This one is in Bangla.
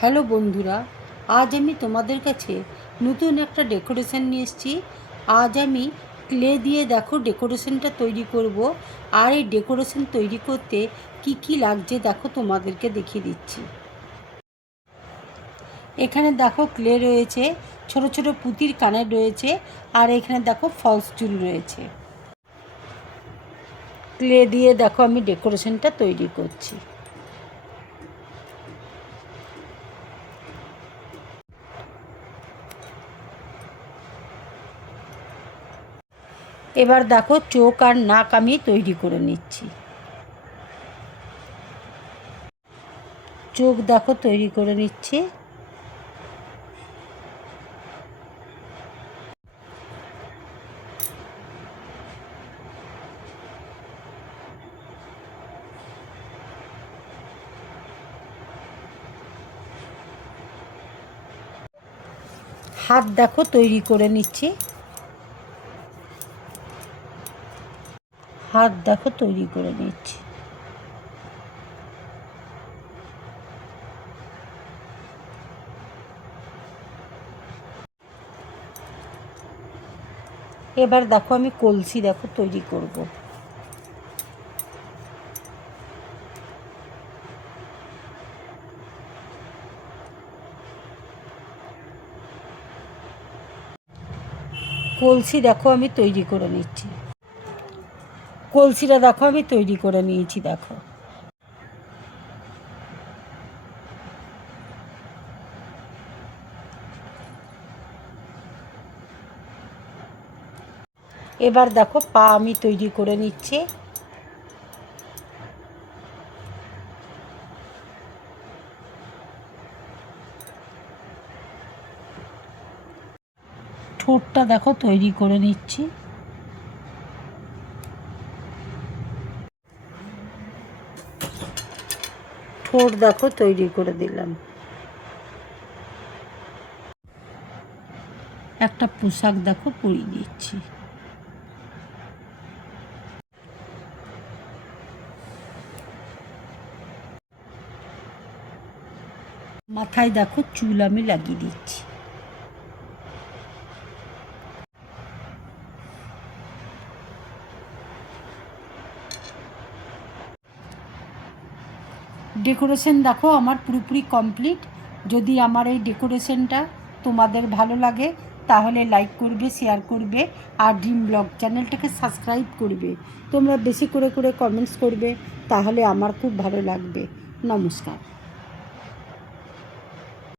হ্যালো বন্ধুরা, আজ আমি তোমাদের কাছে নতুন একটা ডেকোরেশন নিয়ে এসেছি। আজ আমি ক্লে দিয়ে দেখো ডেকোরেশনটা তৈরি করব। আর এই ডেকোরেশন তৈরি করতে কি কি লাগছে দেখো তোমাদেরকে দেখিয়ে দিচ্ছি। এখানে দেখো ক্লে রয়েছে, ছোট ছোট পুঁতির কানের রয়েছে, আর এখানে দেখো ফলস চুল রয়েছে। ক্লে দিয়ে দেখো আমি ডেকোরেশনটা তৈরি করছি। এবার দেখো চোখ আর নাক আমি তৈরি করে নিচ্ছি। চোখ দেখো তৈরি করে নিচ্ছি। হাত দেখো তৈরি করে নিচ্ছি। হাত দেখো তৈরি করে নিচ্ছি। এবার দেখো আমি কলসি দেখো তৈরি করব। কলসি দেখো আমি তৈরি করে নিচ্ছি। কলসিটা দেখো আমি তৈরি করে নিয়েছি দেখো। এবার দেখো পা আমি তৈরি করে নিচ্ছি। ঠোঁটটা দেখো তৈরি করে নিচ্ছি। ঠোঁট দেখো তৈরি করে দিলাম। একটা পোশাক দেখো পরিয়ে দিচ্ছি। মাথায় দেখো চুল আমি লাগিয়ে দিচ্ছি। ডেকোরেশন দেখো আমার পুরোপুরি কমপ্লিট। যদি আমার এই ডেকোরেশনটা তোমাদের ভালো লাগে তাহলে লাইক করবে, শেয়ার করবে, আর ড্রিম ব্লগ চ্যানেলটাকে সাবস্ক্রাইব করবে। তোমরা বেশি করে কমেন্টস করবে, তাহলে আমার খুব ভালো লাগবে। নমস্কার।